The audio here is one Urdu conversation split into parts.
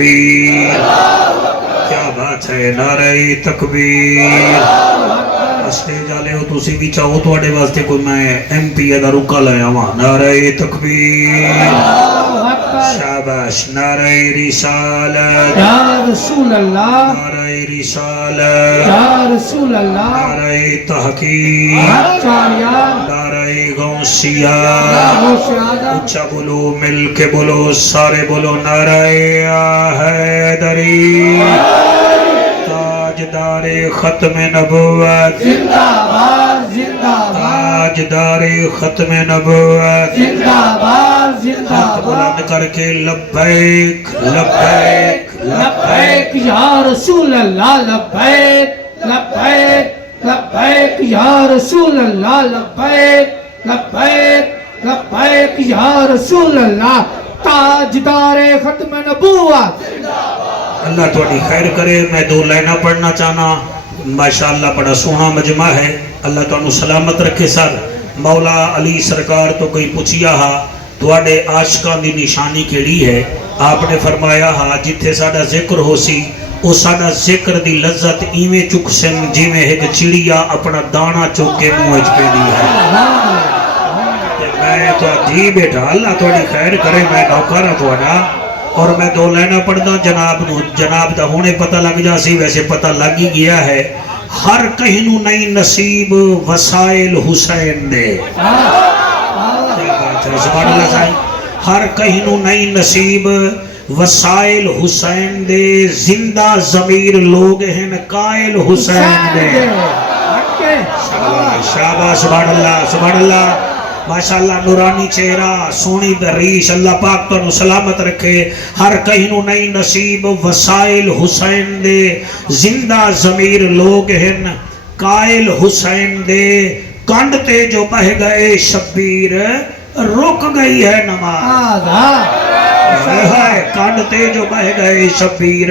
تکبیر کیا بات ہے نعرہ تکبیر اسٹیج والے ہو تسی بھی چاہو تواڈے واسطے کوئی میں ایم پی دا رکا لایا ہوا نعرہ تکبیر شاباش نعرہ رسالت یا رسول اللہ نعرہ رسالت یا رسول اللہ نعرہ تحقیق نعرہ غوثیہ اچھا بولو مل کے بولو سارے بولو نعرہ حیدری تاجدار ختم نبوت زندہ باد زندہ باد تاجدار ختم نبوت زندہ باد زندہ ہاتھ بلند کر کے لبیک لبیک لبیک یا رسول اللہ لبیک لبیک لبیک یا رسول اللہ لبیک لبیک لبیک یا رسول اللہ تاجدار ختم نبوت اللہ تھوڑی خیر کرے میں دو لائنہ پڑھنا چاہنا ماشاءاللہ بڑا سونا مجمع ہے اللہ تو سلامت رکھے سر مولا علی سرکار تو کوئی پوچھیا ہا تواڈے عاشقان دی نشانی کیڑی ہے آپ نے فرمایا ہا جتھے ساڈا ذکر ہو سی او ساڈا ذکر دی لذت ایویں چک سن جویں ایک چڑیا اپنا دانا چک کے منہ وچ پیندی ہے میں تو جی بیٹا اللہ تھوڑی خیر کرے میں نوکر ہاں تواڈا اور میں دو لائنہ پڑھدا جناب دا ہونے پتہ لگ جا سی ویسے پتہ لگ ہی گیا ہے ہر کہیں نو نئی نصیب وسائل حسین دے سبحان اللہ صاحب ہر کہیں نو نئی نصیب وسائل حسین دے زندہ ضمیر لوگ ہیں قائل حسین دے شاباش سبحان اللہ ماشاءاللہ نورانی چہرہ سونی دریش اللہ پاک تو سلامت رکھے ہر کہیں نو نئی نصیب وسائل حسین دے زندہ ضمیر لوگ ہیں قائل حسین دے کنڈ تے جو بہ گئے شبیر رک گئی ہے نماز کنڈ تے جو بہ گئے شبیر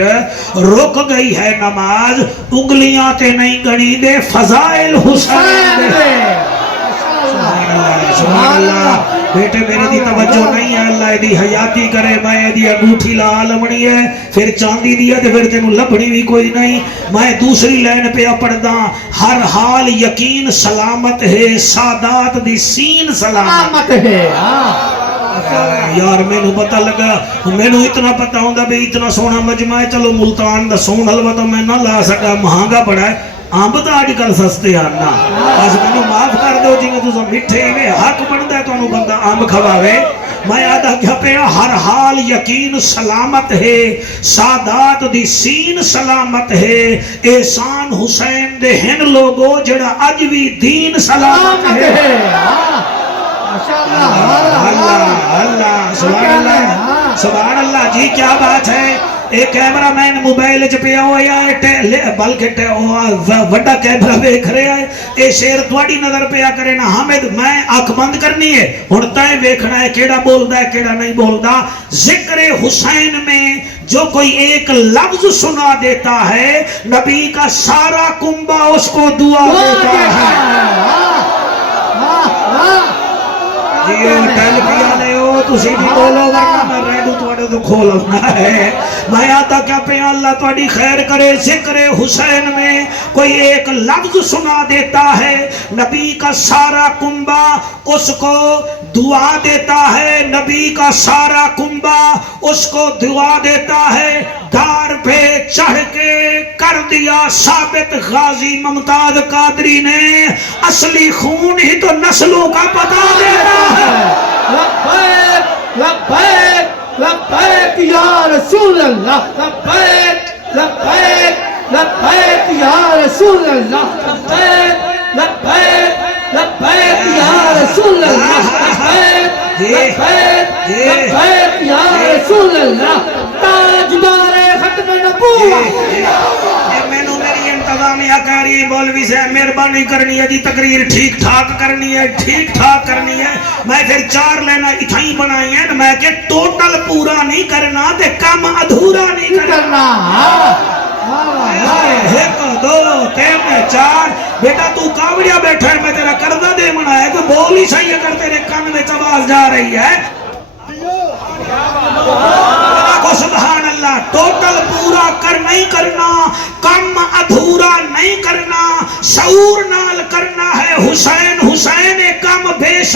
رک گئی ہے نماز انگلیاں تے نہیں گنی دے فضائل حسین دے سبحان اللہ بیٹے میرے دی توجہ نہیں ہے اللہ دی حیاتی کرے میں دی انگوٹھی لال لمنی ہے پھر چاندی دیا تے پھر تینوں لبنی بھی کوئی نہیں میں دوسری لائن پہ پڑھدا ہر حال یقین سلامت ہے سادات دی سین سلامت ہے یار میں نو پتہ لگا میں نو اتنا پتہ ہوندا بے اتنا سونا مجمع ہے چلو ملتان دا سون حلوہ تو میں نہ لا سکا مہنگا پڑا ہے آمب تو آج کل سستے آنا بس میں نو معاف کر دو جی میں تو مٹھے میں حق بندا ہے تو انو بندہ آمب کھواوے میں آدھا کیا پیا ہر حال یقین سلامت ہے سادات دی سین سلامت ہے احسان حسین دے ہن لوگو جڑا اج بھی دین سلامت ہے اللہ سبحان اللہ جی کیا بات ہے ایک کیمرہ مین موبائل چ پیا ہوا ہے بلکہ وڈا کیمرہ دیکھ رہا ہے اے شیر تواڈی نظر پیا کرے نا حامد میں اکھ بند کرنی ہے ہن تے ویکھنا ہے کیڑا بولدا ہے کیڑا نہیں بولدا ذکر حسین میں جو کوئی ایک لفظ سنا دیتا ہے نبی کا سارا کنبہ اس کو دعا دیتا ہے جیو ٹیل پیا لے ہو تسی بھی بولو ورنہ میں ریڈو تواڈے تو کھولنا ہے میں آتا کیا پہ اللہ تواڈی خیر کرے ذکر حسین میں کوئی ایک لفظ سنا دیتا ہے نبی کا سارا کنبہ اس کو دعا دیتا ہے نبی کا سارا کنبہ اس کو دعا دیتا ہے دار پہ چڑھ کے کر دیا ثابت غازی ممتاز قادری نے اصلی خون ہی تو نسلوں کا پتہ دیتا ہے لبیک لبیک لبیک یا رسول اللہ لبیک لبیک لبیک یا رسول اللہ لبیک لبیک لبیک یا رسول اللہ لبیک لبیک لبیک یا رسول اللہ تاجدار ختم نبوت انتظامیہ کاری مولوی سے مہربانی کرنی ہے جی تقریر ٹھیک ٹھاک کرنی ہے میں پھر 4 لینا اتھائی بنائی ہیں میں کہ ٹوٹل پورا نہیں کرنا تے کم ادھورا نہیں کرنا 1 2 3 4 بیٹا تو کاوڑیا بیٹھا ہے میں تیرا قرضہ دے منا ہے تو بول ہی صحیح اگر تیرے کان میں آواز جا رہی ہے سبحان اللہ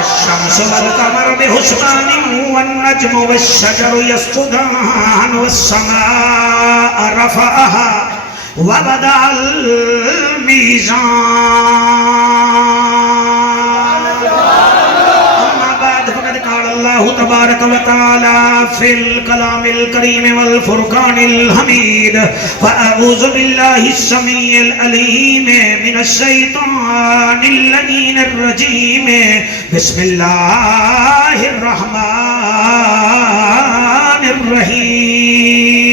الشمس والقمر بحسبان والنجم والشجر يسجدان والسماء رفعها ووضع الميزان. أما بعد فقد قال الله تبارك وتعالى في الكلام الكريم والفرقان الحميد: فأعوذ بالله السميع العليم من الشيطان اللعين الرجيم. بسم الله الرحمن الرحيم.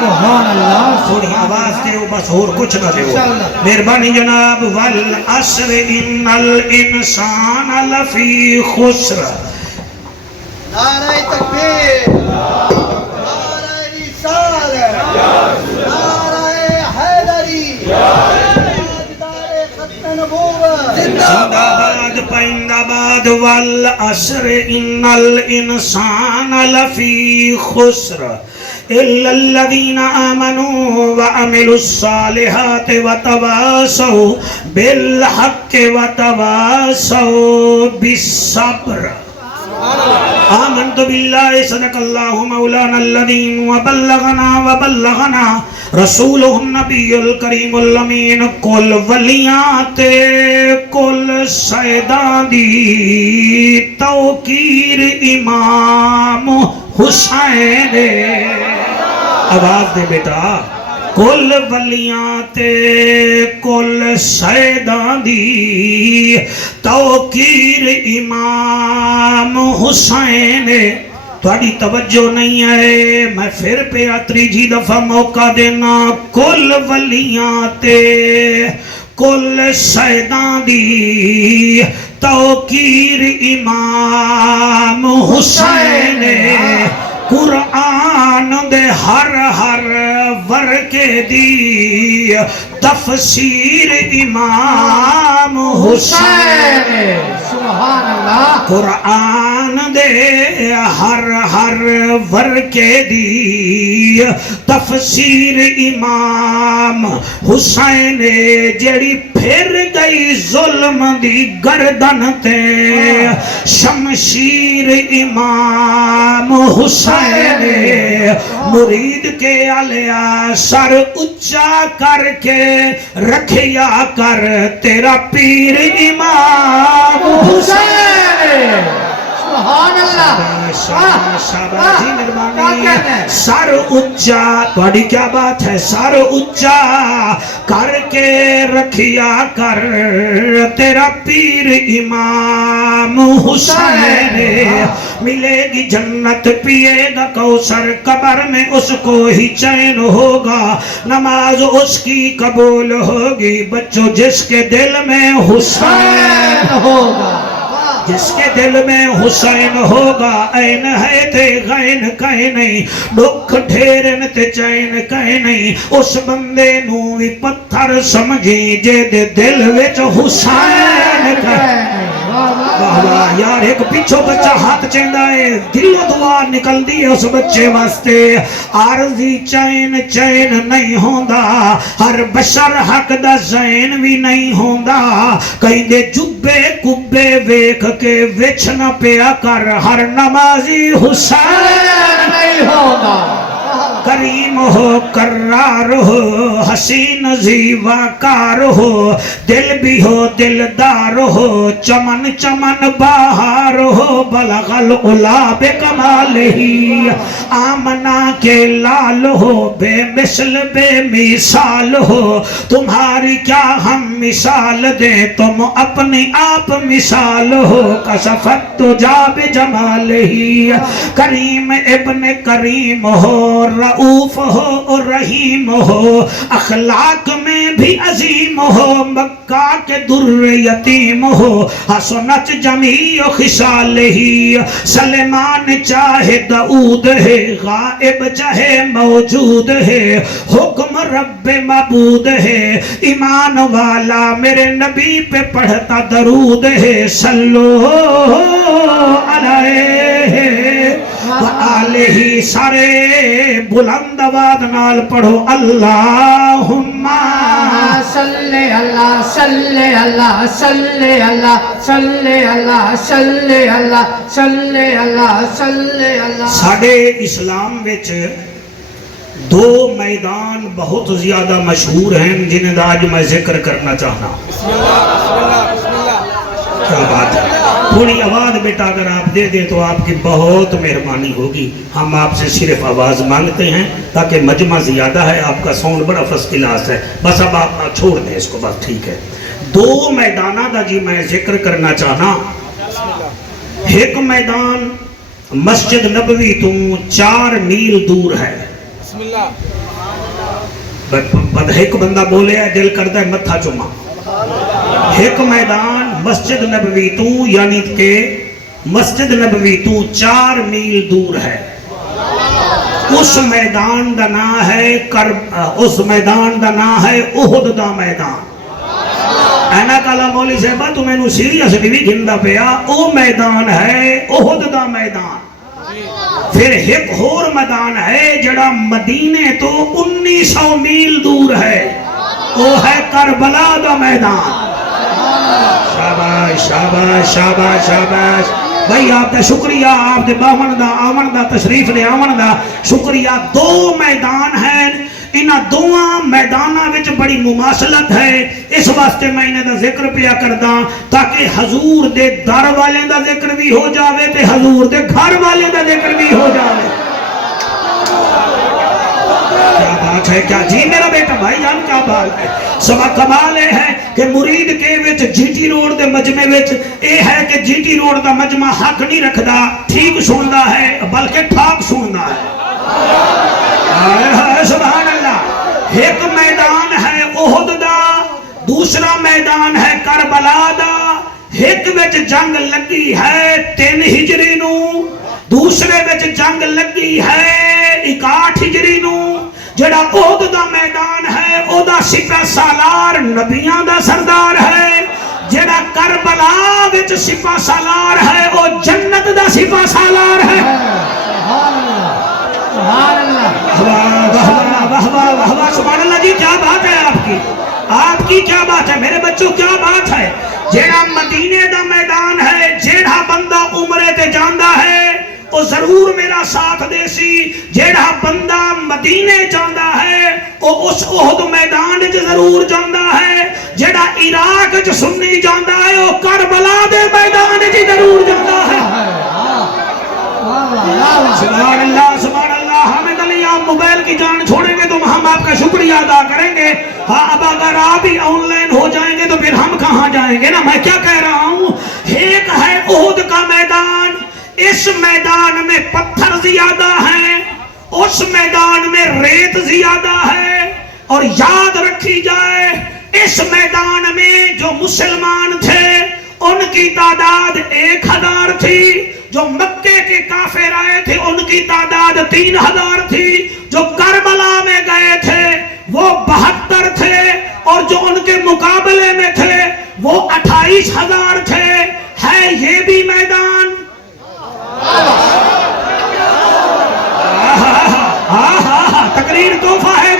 سبحان اللہ. تھوڑی آواز دے بس اور کچھ نہ دے. مہربانی جناب. والعصر ان الانسان لفی خسر. نعرہ تکبیر، نعرہ رسالت، نعرہ حیدری، تاجدار ختم نبوت. زندہ باد پائندہ باد. والعصر ان الانسان لفی خسر الا الذین آمنوا وعملوا الصالحات وتواصوا بالحق وتواصوا بالصبر. آمنت بالله صدق الله مولانا الذين وبلغنا رسوله النبي الكريم الأمين. کل ولیات کل سیدان دی توقیر امام حسین. آواز دے بیٹا. کل ولیات کل سیدان دی توقیر امام حسین. تھوڑی توجہ نہیں ہے, میں پھر پہ تیجی دفعہ موقع دینا. کل ولیات کل سیدان دی توقیر امام حسین. قرآن دے ہر ہر ورکے دی تفسیر امام حسین. سبحان اللہ قرآن دے ہر ورکے دی تفسیر امام حسین جڑی پھر گئی ظلم دی گردن تے شمشیر امام حسین مرید کے علیا سر اچا کر کے رکھیا کر تیرا پیر امام حسین سبحان اللہ شاباش جی مہربانی سر اچا تھوڑی کیا بات ہے سر اچا کر کے رکھیا کر تیرا پیر امام حسین ملے گی جنت پیے گا کوثر قبر میں اس کو ہی چین ہوگا نماز اس کی قبول ہوگی بچوں جس کے دل میں حسین ہوگا جس کے دل میں حسین ہوگا این ہے تے غین کہیں نہیں دکھ ڈھیرن تے چین کہیں نہیں اس بندے نو بھی پتھر سمجھی جے دے دل وچ حسین کہیں یار ایک پیچھو بچہ ہاتھ چیندہ ہے دلوں دعا نکل دی اس بچے واسطے عارضی چین نہیں ہوندہ ہر بشر حق دا زین بھی نہیں ہوندہ کہیں دے جبے کبے ویکھ کے وچ نہ پیا کر ہر نمازی حسین نہیں ہوگا کریم ہو کرار ہو حسین زیواکار ہو دل بھی ہو دلدار ہو چمن چمن بہار ہو بلغ العلا بکمال ہی آمنہ کے لال ہو بے مثل بے مثال ہو تمہاری کیا ہم مثال دیں تم اپنی آپ مثال ہو کشفت تجا بجمال ہی کریم ابن کریم ہو رؤوف ہو اور رحیم ہو اخلاق میں بھی عظیم ہو مکہ کے در یتیم ہو حسنت جمیع خصال ہی سلیمان چاہے داؤد ہے غائب چاہے موجود ہے حکم رب معبود ہے ایمان والا میرے نبی پہ پڑھتا درود ہے صلو علیہ وآلہ سارے بلند آواز نال پڑھو اللہم صلی اللہ صلی اللہ صلی اللہ صلی اللہ صلی اللہ صلی اللہ صلی اللہ ساڑھے اسلام وچ دو میدان بہت زیادہ مشہور ہیں جنہیں آج میں ذکر کرنا چاہنا کیا بات ہے تھوڑی آواز بیٹا اگر آپ دے دیں تو آپ کی بہت مہربانی ہوگی ہم آپ سے صرف آواز مانگتے ہیں تاکہ مجمع زیادہ ہے آپ کا ساؤنڈ بڑا فرسٹ کلاس ہے بس اب آپ چھوڑ دیں اس کو بس ٹھیک ہے دو میدانہ دا جی میں ذکر کرنا چاہنا ایک میدان مسجد نبوی تو 4 میل دور ہے ایک بندہ بولے ہے دل کرتا ہے متھا چما ایک میدان مسجد نبوی تو یعنی کہ مسجد نبوی تو 4 میل دور ہے اس میدان دا نام ہے اس میدان دا نام ہے احد دا میدان اینا کالا مولی صاحبہ تمہیں نو سیریس بھی گھندہ پیا او میدان ہے احد دا میدان پھر ایک اور میدان ہے جڑا مدینے تو 1900 میل دور ہے وہ ہے کربلا دا میدان شاباش شاباش شاباش شاباش بھائی آپ دا شکریہ آپ دے باون دا آمن دا تشریف دے آمن دا شکریہ دو میدان ہیں انہا دوہاں میدانہ وچ بڑی مماثلت ہے اس واسطے میں انہیں دا ذکر پیا کردہ تاکہ حضور دے در والے دا ذکر بھی ہو جاوے تے حضور دے گھر والے دا ذکر بھی ہو جاوے کیا بات ہے کیا جی میرا بیٹا بھائی جان کیا بات ہے سبا کمال ہے کہ مرید کے وچ جی ٹی روڈ دے مجمع وچ اے ہے کہ جی ٹی روڈ دا مجمع حق نہیں رکھدا ٹھیک سندا ہے بلکہ ٹھاک سندا ہے سبحان اللہ ایک میدان ہے احد دا دوسرا میدان ہے کربلا دا ایک وچ جنگ لگی ہے 3 ہجری نو دوسرے وچ جنگ لگی ہے 61 ہجری نو جڑا احد دا میدان ہے او دا سپہ سالار نبیان دا سردار ہے جڑا کربلا وچ سپاہ سالار ہے وہ جنت دا سپاہ سالار ہے سبحان اللہ واہ واہ واہ واہ سبحان اللہ جی کیا بات ہے آپ کی کیا بات ہے میرے بچوں کیا بات ہے جیڑا مدینے دا میدان ہے جیڑا بندہ عمرے تے جاندہ ہے وہ ضرور میرا ساتھ دے سی جیڑا بندہ مدینے جاندہ ہے وہ اس احد میدان جو ضرور جاندہ ہے جیڑا عراق جو سنی جاندہ ہے وہ کربلا دے میدان جو ضرور جاندہ ہے سبحان اللہ حامد علی آپ موبائل کی جان چھوڑیں گے تو ہم آپ کا شکریہ ادا کریں گے ہاں اب اگر آپ ہی آن لائن ہو جائیں گے تو پھر ہم کہاں جائیں گے نا میں کیا کہہ رہا ہوں ایک ہے احد کا میدان اس میدان میں پتھر زیادہ ہیں اس میدان میں ریت زیادہ ہے اور یاد رکھی جائے اس میدان میں جو مسلمان تھے ان کی تعداد 1000 تھی جو مکے کے کافر آئے تھے ان کی تعداد 3000 تھی جو کربلا میں گئے تھے وہ 72 تھے اور جو ان کے مقابلے میں تھے وہ 28000 تھے ہے یہ بھی میدان تقریر تحفہ ہے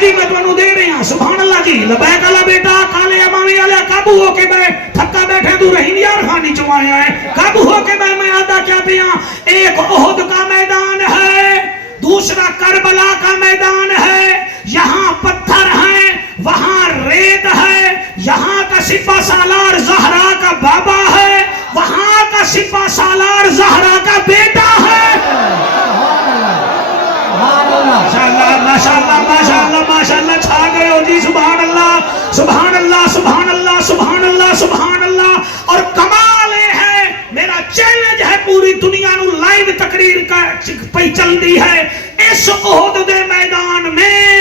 جی میں تمہیں دے رہی ہوں سبحان اللہ جی لبیک اللہ بیٹا کالے امامی علیہ قابو ہو کے بے تھکا بیٹھے تو رہین یار خانی چمایا ہے قابو ہو کے بے میں آدھا کیا پیا ایک احد کا میدان ہے دوسرا کربلا کا میدان ہے یہاں پتھر ہیں وہاں ریت ہے یہاں کا سپاہ سالار زہرا کا بابا ہے وہاں کا سپاہ سالار زہرا کا بیٹا ہے ماشاءاللہ چھا گئے ہو جی سبحان اللہ اور کمال ہے میرا چیلنج ہے پوری دنیا نو لائیو تقریر کا پہ چل دی ہے اس احد دے میدان میں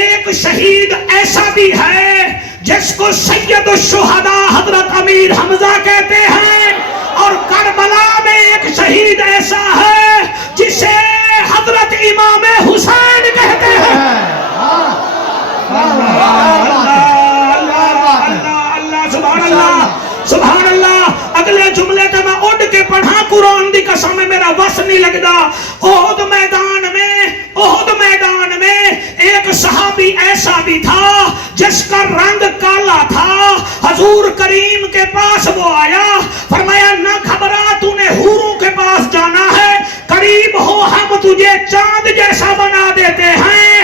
ایک شہید ایسا بھی ہے جس کو سید الشہداء حضرت امیر حمزہ کہتے ہیں اور کربلا میں ایک شہید ایسا ہے جسے حضرت امام حسین کہتے ہیں سبحان اللہ اگلے جملے تے میں اڑ کے پڑھا قرآن دی قسم میں میرا وس نہیں لگدا احد میدان میں ایک صحابی ایسا بھی تھا جس کا رنگ کالا تھا حضور کریم کے پاس وہ آیا فرمایا نہ گھبرا تو نے حوروں کے پاس جانا ہے قریب ہو ہم تجھے چاند جیسا بنا دیتے ہیں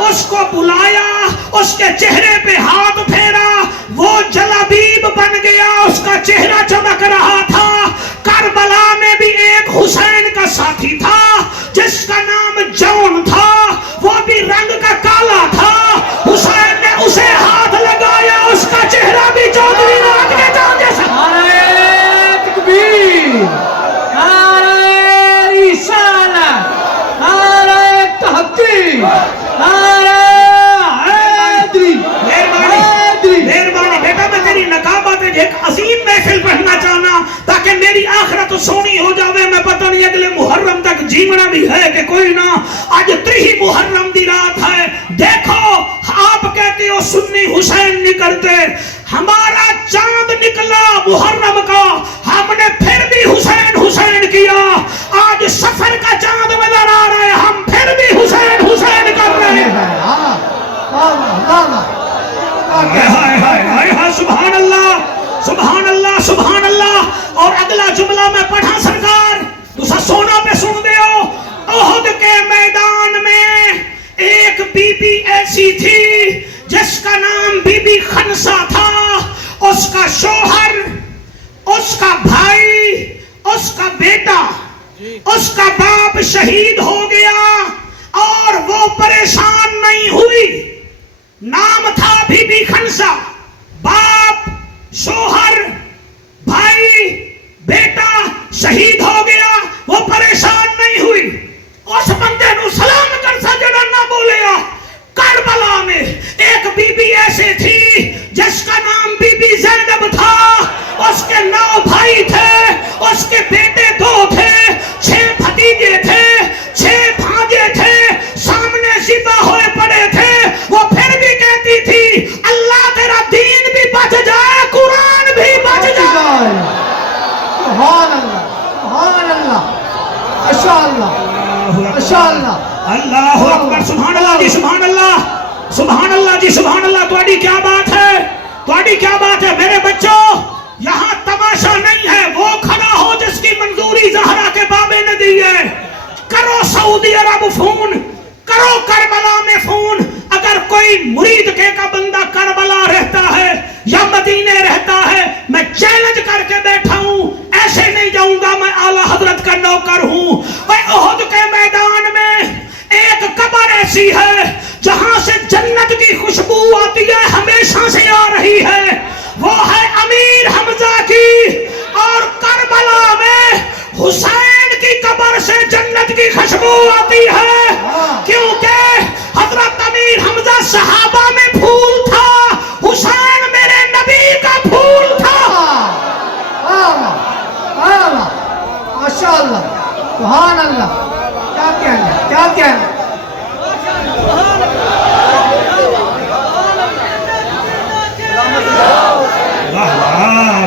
اس کو بلایا اس کے چہرے پہ ہاتھ پھیرا وہ جلابیب بن گیا اس کا چہرہ چمک رہا تھا کربلا میں بھی ایک حسین کا ساتھی تھا جس کا نام جون تھا وہ بھی رنگ کا کالا تھا حسین نے اسے ہاتھ لگایا اس کا چہرہ بھی چودھری راگ نے چاند جیسا نعرہ تکبیر نعرہ رسالت نعرہ تحقیق نعرہ حیدری مہربانی بیٹا میں تیری نقابت ایک عظیم محفل پڑھنا چاہنا تاکہ میری آخرت سونی ہو جاوے میں پتہ نہیں اگلے محرم تک جیونا بھی ہے کہ کوئی نہ آج 3 محرم دی رات ہے دیکھو آپ کہتے ہو سنی حسین نہیں کرتے ہمارا چاند نکلا محرم کا ہم نے پھر بھی حسین کیا آج سفر کا چاند نظر آ رہا ہے ہم پھر بھی حسین کر رہے ہیں سبحان اللہ اور اگلا جملہ میں پڑھا سرکار تسا سونا پہ سن دے ہو احد کے میدان میں ایک بی بی ایسی تھی جس کا نام بی بی خنسا تھا اس کا شوہر اس کا بھائی اس کا بیٹا اس کا باپ شہید ہو گیا اور وہ پریشان نہیں ہوئی نام تھا بی بی خنسا باپ شوہر بھائی بیٹا شہید ہو گیا وہ پریشان نہیں ہوئی اس بندے نو سلام کر سا جڑا نہ بولیا کربلا میں ایک بی بی ایسے تھی جس کا نام بی بی زینب تھا اس کے 9 بھائی تھے اس کے بیٹے 2 تھے 6 بھتیجے تھے 6 بھانجے تھے سامنے ذبح ہوئے پڑے سبحان اللہ جی سبحان اللہ. تواڈی کیا بات ہے, تواڈی کیا بات ہے میرے بچوں. یہاں تماشا نہیں ہے, وہ کھڑا ہو جس کی منظوری زہرا کے بابے نے دی ہے. کرو سعودی عرب فون, کرو کربلا میں فون. اگر کوئی مرید کے کا بندہ کربلا رہتا ہے یا مدینے رہتا ہے, میں چیلنج کر کے بیٹھا ہوں, ایسے نہیں جاؤں گا, میں اعلیٰ حضرت کا نوکر ہوں. احد کے میدان میں ایک قبر ایسی ہے جہاں سے جنت کی خوشبو آتی ہے, ہمیشہ سے آ رہی ہے, وہ ہے امیر حمزہ کی. اور کربلا میں حسین کی قبر سے جنت کی خوشبو آتی ہے, کیونکہ حضرت امیر حمزہ صحابہ میں پھول تھا, حسین میرے نبی کا پھول تھا. ماشاءاللہ سبحان اللہ. کیا کہنا, کیا کہنا.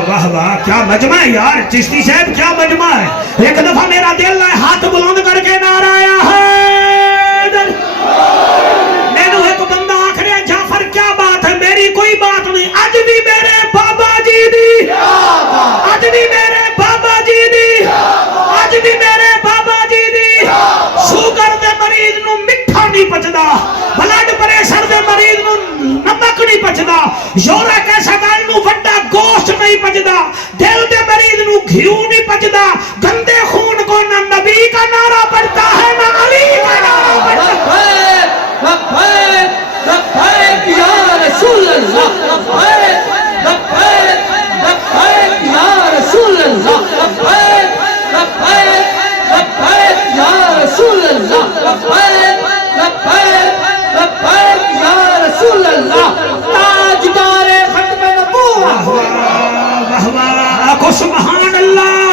واہ واہ, کیا مجمع ہے یار چشتی صاحب, کیا مجمع ہے. ایک دفعہ میرا دل ہے ہاتھ بلند کر کے نعرہ حیدر. مینو ایک بندہ آکھ رہا ہے جعفر کیا بات ہے, میری کوئی بات نہیں, اج بھی میرے بابا جی دی, اج بھی میرے بابا جی دی, اج بھی میرے بابا جی دی. شوگر دے مریض نو مٹھا نہیں پچدا, بلڈ پریشر دے مریض نو نمک نہیں پچدا, یورک ایسڈ نو وڈا گوشت نہیں پچدا, دل دے مریض نو گھیو نہیں پچدا. گندے خون کو نہ نبی کا نعرہ پڑتا ہے نہ علی کا نعرہ پڑتا ہے. لبیک لبیک یا رسول اللہ, لبیک لبیک لبیک یا رسول اللہ, لبیک لبیک لبیک یا رسول اللہ, لبیک لبیک لبیک یا رسول اللہ. تاجدار ختم نبوت. واہ واہ, آخو سبحان اللہ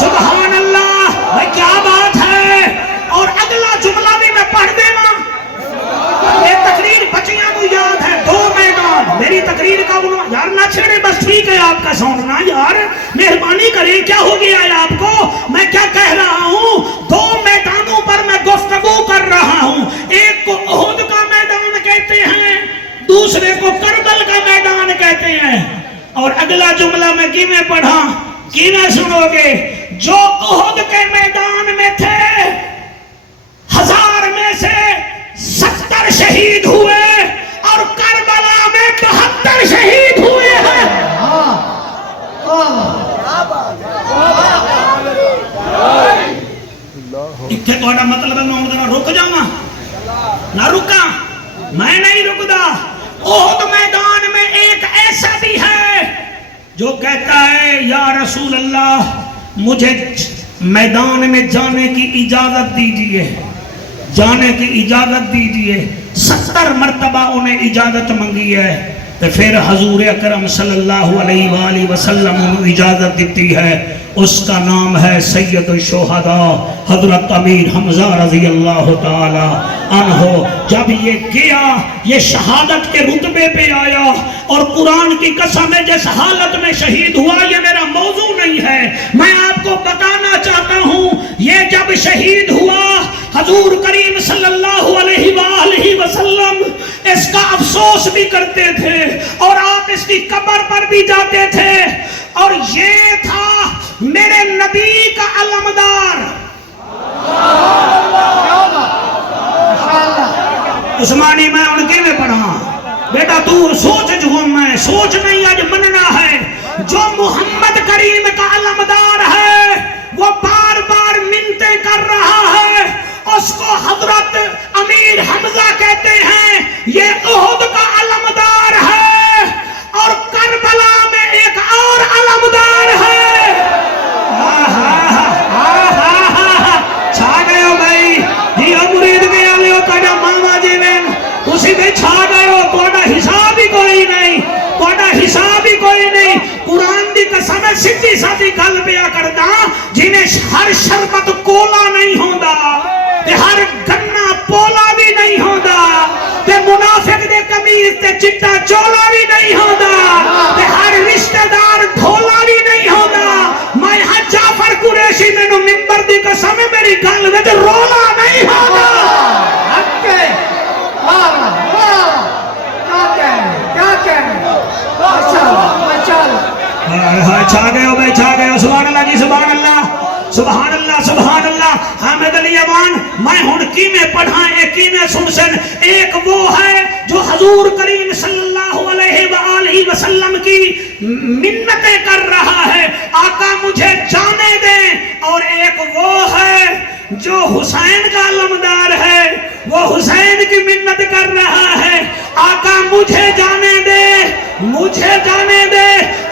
سبحان اللہ. بھائی کیا بات ہے. اور اگلا جملہ بھی میں پڑھ دینا, یہ تقریر بچیاں کو یاد ہے. 2 میدان میری تقریر کا عنوان, یار نہ چھیڑے بس ٹھیک ہے آپ کا سوننا, یار مہربانی کریں, کیا ہو گیا ہے آپ کو. میں کیا کہہ رہا ہوں, 2 میدانوں پر میں گفتگو کر رہا ہوں. ایک کو احد کا میدان کہتے ہیں, دوسرے کو کربل کا میدان کہتے ہیں. اور اگلا جملہ میں کیویں پڑھا, کیویں سنو گے. جو احد کے میدان میں تھے 1000 میں سے 70 شہید ہوئے, اور کربلا میں 72 شہید ہوئے ہیں. اتنے تھوڑا مطلب ہے میں ذرا رک جاؤں, نہ رکا, میں نہیں رکدا. احد میدان میں ایک ایسا بھی ہے جو کہتا ہے یا رسول اللہ مجھے میدان میں جانے کی اجازت دیجئے, جانے کی اجازت دیجئے. 70 مرتبہ انہیں اجازت منگی ہے, تو پھر حضور اکرم صلی اللہ علیہ وآلہ وسلم انہیں اجازت دیتی ہے. اس کا نام ہے سید الشہداء حضرت امیر حمزہ رضی اللہ تعالی عنہ. جب یہ گیا, یہ شہادت کے رتبے پہ آیا, اور قرآن کی قسم ہے جس حالت میں شہید ہوا, یہ میرا موضوع نہیں ہے, میں آپ کو بتانا چاہتا ہوں. یہ جب شہید ہوا, حضور کریم صلی اللہ علیہ وآلہ وسلم اس کا افسوس بھی کرتے تھے, اور آپ اس کی قبر پر بھی جاتے تھے. اور یہ تھا میرے نبی کا علمدار. عثمانی میں ان کے میں پڑھا, بیٹا تو سوچ جو میں سوچ نہیں آج مننا ہے. جو محمد کریم کا علمدار ہے وہ بار بار منتیں کر رہا ہے, اس کو حضرت امیر حمزہ کہتے ہیں. یہ احد کا علمدار ہے, اور کربلا میں ایک اور علمدار ہے. چھا گئے ہو بھائی, یہ مرید میں آلے ہو کہا ماما جی میں اسی میں چھا گئے ہو, توڑا حساب ہی کوئی نہیں, توڑا حساب ہی کوئی نہیں. قرآن دی قسم ہے سیدھی سادھی گل پیا کردا, جنہیں ہر شربت کولا نہیں ہوندا, تے ہر گنا پولا بھی نہیں ہوندا, تے منافق دے قمیض تے چٹا چولا بھی نہیں ہوندا, تے ہر رشتہ دار ڈھولا بھی نہیں ہوندا. میں ہاں جعفر قریشی میں نو ممبر دی قسم ہے میری گل وچ رولا نہیں ہوندا. حق ہے. واہ واہ کی سن سن، ایک وہ ہے جو حضور کریم صلی اللہ علیہ وآلہ وسلم کی منتیں کر رہا ہے، آقا مجھے جانے دیں، اور ایک وہ ہے جو حسین کا علمدار ہے، وہ حسین کی منت کر رہا ہے، آقا مجھے جانے دے، مجھے جانے دے۔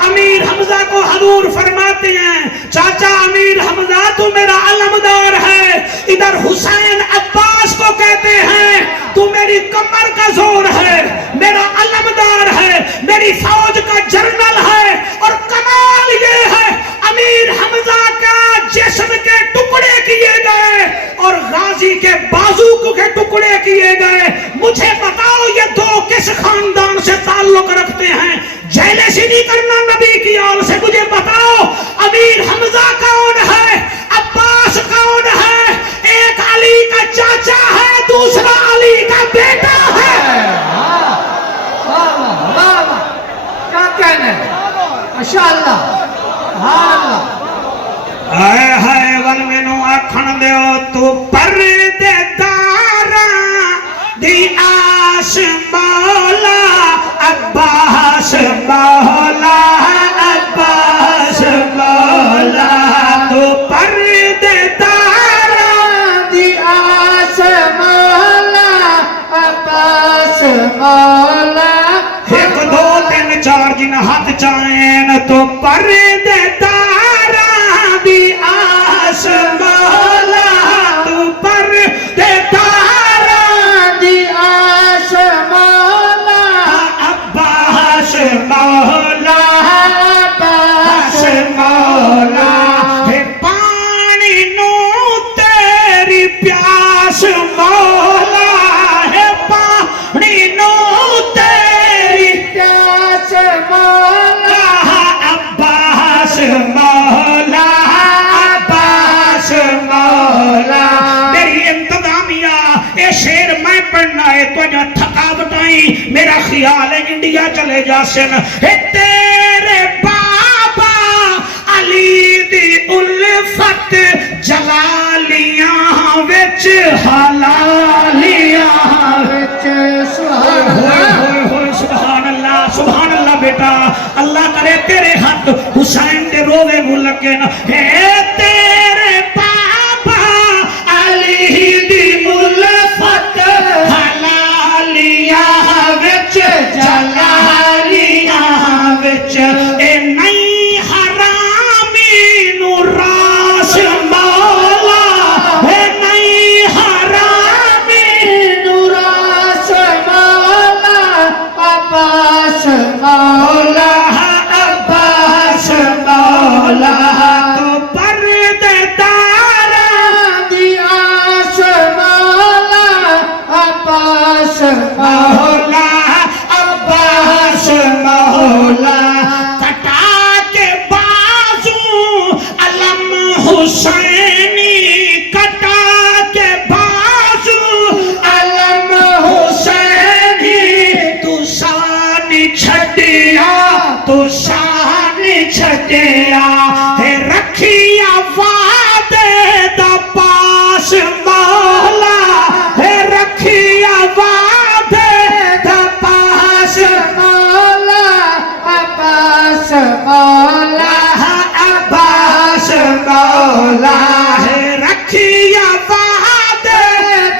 امیر حمزہ کو حضور فرماتے ہیں چاچا امیر حمزہ تو میرا علمدار ہے، ادھر حسین عباس کو کہتے ہیں تو میری کمر کا زور ہے، میرا علمدار ہے، میری فوج کا جنرل ہے، اور کمال یہ ہے امیر حمزہ کا جسم کے ٹکڑے کیے گئے اور غازی کے بازو کے ٹکڑے کیے گئے۔ مجھے بتاؤ یہ دو کس خاندان سے تعلق رکھتے ہیں؟ جیلسی نہیں کرنا نبی کی آل سے، مجھے بتاؤ امیر حمزہ کون ہے، عباس کون ہے؟ ایک علی کا چاچا ہے، دوسرا علی کا بیٹا ہے۔ کیا کہنا ہے؟ ماشاءاللہ آئے ہائے ول مینوں آکھن دیو تو پردے داراں دی آس مولا عباس مولا عباس مولا، تو پردے داراں دی آس مولا عباس مولا، ایک دو تین چار جن ہاتھ چاہیں تو پردے داراں دی آس مولا، تو پردے داراں دی آس مولا عباس مولا عباس مولا، ہے پانی نو تیری پیاس مولا، ہے پانی نو تیری پیاس مولا عباس مولا عباس مولا۔ میری انتظامیہ اے شیر میں پڑھنا ہے تو جہاں تھکاوٹائیں میرا خیال ہے انڈیا چلے جا سن، اے تیرے بابا علی دی الفت جلالیاں وچ حلالیاں وچ ہوئے ہوئے ہوئے سبحان اللہ سبحان اللہ بیٹا، اللہ کرے تیرے ہاتھ حسین دے روے مو لگے نا، اے تیرے بابا علی دی الفت حلالیاں وچ جلالیاں وچ، اے نہیں حرامی نو راس مولا، اے نہیں حرامی نوراس مولا عباس مولا عباس مولا، تو پردے داراں دی آس مولا عباس مولا عباس مولا، کٹا کے بازو علم حسینی، کٹا کے بازو علم حسینی، تو شان چھٹیا تو شان چھٹیا، ہے رکھیا وعدے دا پاس مولا، ہے رکھیا وعدے دا پاس مولا عباس مولا عباس مولا، ہے رکھیا وعدے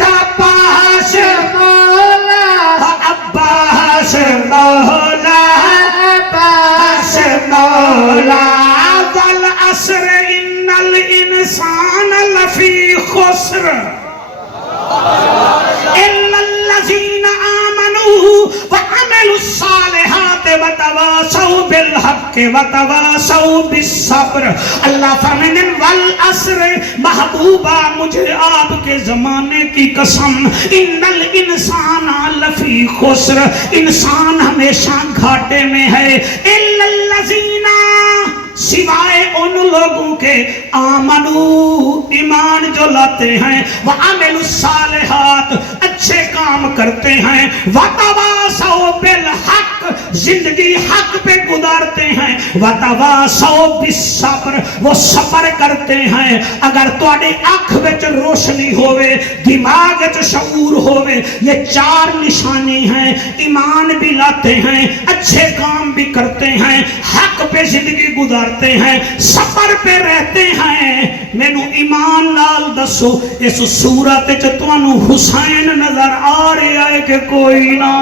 دا پاس مولا عباس مولا عباس مولا، والعصر ان الانسان لفی خسر الا الذین آمنوا وعملوا الصالحات وتواصوا بالحق وتواصوا بالصبر۔ اللہ فرماتے ہیں والعصر، محبوبہ مجھے آپ کے زمانے کی قسم، ان الانسان لفی خسر، انسان ہمیشہ گھاٹے میں ہے، الا الذین، سوائے ان لوگوں کے آمنو، ایمان جو لاتے ہیں، وعملوا الصالحات، اچھے کام کرتے ہیں، وتواصوا بالحق، زندگی حق پہ گزارتے ہیں وتواصوا بالصبر وہ صبر کرتے ہیں اگر تواڈی اکھ وچ روشنی ہوئے دماغ وچ شعور ہوئے یہ چار نشانی ہیں ایمان بھی لاتے ہیں اچھے کام بھی کرتے ہیں حق پہ زندگی گزارتے ہیں صبر پہ رہتے ہیں مینو ایمان نال دسو اس صورت وچ تانوں حسین نظر آ رہا ہے کہ کوئی نہ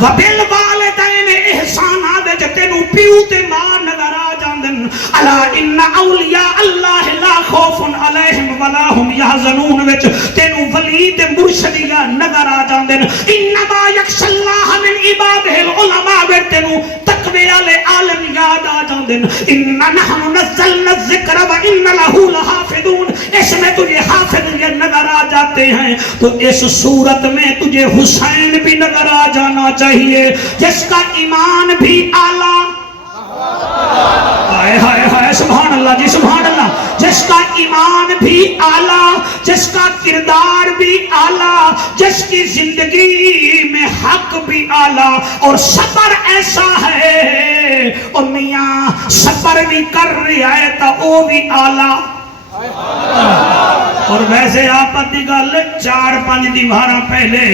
وبالوالدین احسانا دے تینوں پیو تے ماں نظر آ جاندن الا ان اولیاء اللہ لا خوف علیہم ولا هم یحزنون وچ تینوں ولی تے مرشدیاں نظر آ جاندن انما یخشى اللہ من عبادہ العلماء وچ تینوں تقوی والے عالم یاد آ جاندن ان نحن نزلنا الذکر وان له لحافظون اس میں تجھے حافظ نظر آ جاتے ہیں تو اس صورت میں تجھے حسین بھی نظر آ جانا چاہیے جس کا ایمان بھی اعلیٰ ہائے ہائے ہائے سبحان اللہ جی سبحان اللہ جس کا ایمان بھی اعلیٰ جس کا کردار بھی اعلیٰ جس کی زندگی میں حق بھی اعلیٰ اور صبر ایسا ہے اور میاں صبر بھی کر رہا ہے تو وہ بھی اعلیٰ اور ویسے آپ دی گل 4-5 دیواراں پہلے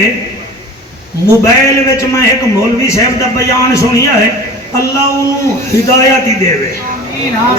موبائل وچ میں ایک مولوی صاحب دا بیان سنیا ہے اللہ انہوں ہدایت ہی دے وے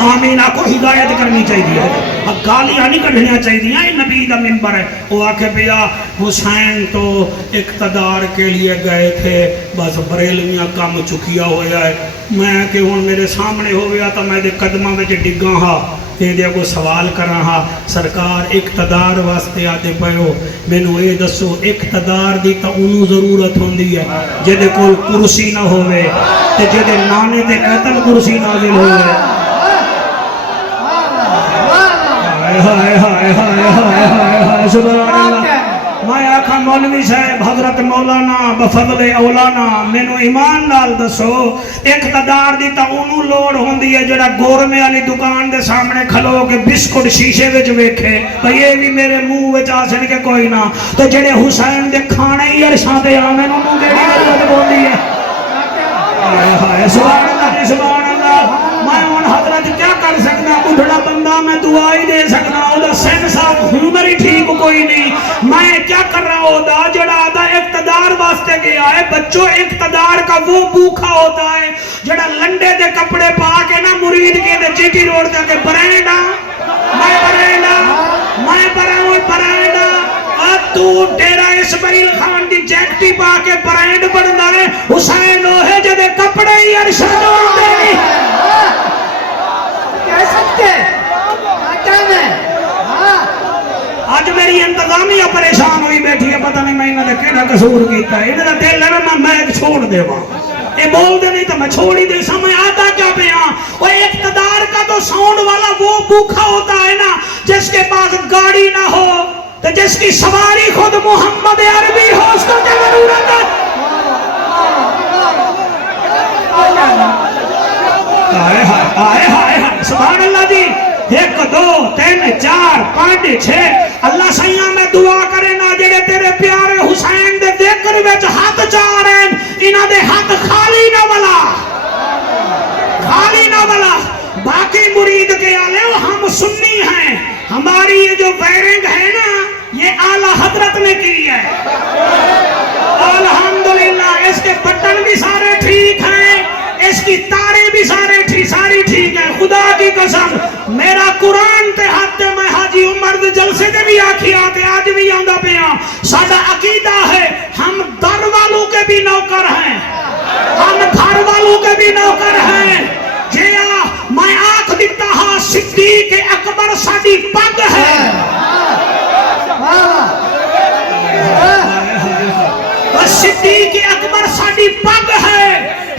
آمین آپ کو ہدایت کرنی چاہیے اب گالیاں نہیں کرنی چاہیے یہ نبی دا منبر ہے وہ آکھے بیا حسین تو اقتدار کے لیے گئے تھے بس بریلویاں کام چکیا ہویا ہے میں کہ ہوں میرے سامنے ہو گیا تو میں دے قدمہ میں ڈگاں ہاں دے کو سوال کر رہا سرکار اقتدار واسطے آتے پے ہو مینوں یہ دسو اقتدار دی تا انہوں ضرورت ہوندی ہے جدے کوئی کرسی نہ ہوئے تے جدے نانے تے ایتن کرسی نازل ہوئے ہائے ہائے ہائے ہائے ہائے ہائے سبحان اللہ میں آکھا مولوی صاحب حضرت مولانا بفضل اولانا مینو ایمان نال دسو اقتدار دی تا انہوں لوڑ ہوندی ہے جڑا گورمے والی دکان دے سامنے کھلو کے بسکٹ شیشے وچ ویکھے بھئی یہ بھی میرے منہ وچ آ سن کے کوئی نہ تو جڑے حسین دے کھانے ہی عرشاں تے آویں انہوں دیڑی ضرورت ہوندی ہے ہائے ہائے سبحان اللہ سبحان اللہ میں ہن حضرت کیا کر سکتا بڈھڑا بندہ میں دعا ہی دے سکتا او دا سن صاحب ہنر ہی ٹھیک کوئی نہیں میں کیا کر رہا ہوں دا جڑا آدھا اقتدار واسطے گیا ہے بچوں اقتدار کا وہ بھوکا ہوتا ہے جڑا لنڈے دے کپڑے پا کے نا مرید کے دے جی ٹی روڈ جا کے برینڈا تو ڈیرا اسماعیل خان دی جیکٹی پا کے برینڈ بندا ہے حسین اوہے جدے کپڑے ہی ارشاد ہوندے نہیں کہہ سکتے آج میری انتظامیہ پریشان ہوئی بیٹھی ہے پتہ نہیں میں انہوں نے کیڑا قصور کیتا ہے انہوں نے دل ہے میں چھوڑ دے وہاں یہ بول دے نہیں تو میں چھوڑ ہی دے سمجھ آتا کیا بیان وہ اقتدار کا تو ساؤنڈ والا وہ بھوکا ہوتا ہے نا جس کے پاس گاڑی نہ ہو تو جس کی سواری خود محمد عربی ہو اس کو کیا ضرورت ہے آئے ہائے ہائے سبحان اللہ جی 1 2 3 4 5 6 اللہ سیاں میں دعا کرے نا جڑے تیرے پیارے حسین دے ذکر وچ ہاتھ چار ہیں انہاں دے ہاتھ خالی نہ والا باقی مرید کے آلے ہم سنی ہیں ہماری یہ جو وائرنگ ہے نا یہ اعلیٰ حضرت نے کی ہے الحمدللہ اس کے بٹن بھی سارے ٹھیک ہیں اس کی تاریں بھی ساری ٹھیک ہیں خدا کی قسم میرا قرآن تے ہاتھ میں حاجی عمر دے جلسے دے بھی آکھی آتے آج بھی آندہ پیا سادہ عقیدہ ہے ہم در والوں کے بھی نوکر ہیں ہم گھر والوں کے بھی نوکر ہیں جیا میں آنکھ دیتا ہاں صدیق اکبر ساڈی پگ ہے صدیق اکبر ساڈی پگ ہے